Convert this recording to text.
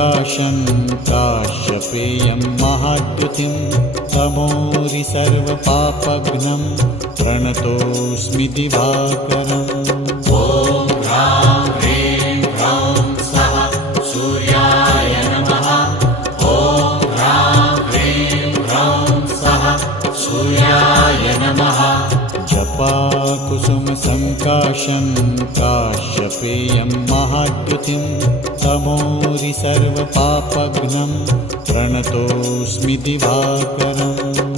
सङ्काशं काश्यपेयं महाद्युतिं तमोरि सर्वपापघ्नं प्रणतोऽस्मि दिवाकरम्। ॐ ह्रां ह्रीं ह्रौं स्वः सूर्याय नमः। ॐ ह्रां ह्रीं ह्रौं स्वः सूर्याय नमः। जपाकुसुमसङ्काशं काश्यपेयं महाद्युतिं तमोरि सर्वपापघ्नं प्रणतोऽस्मि दिवाकरम्।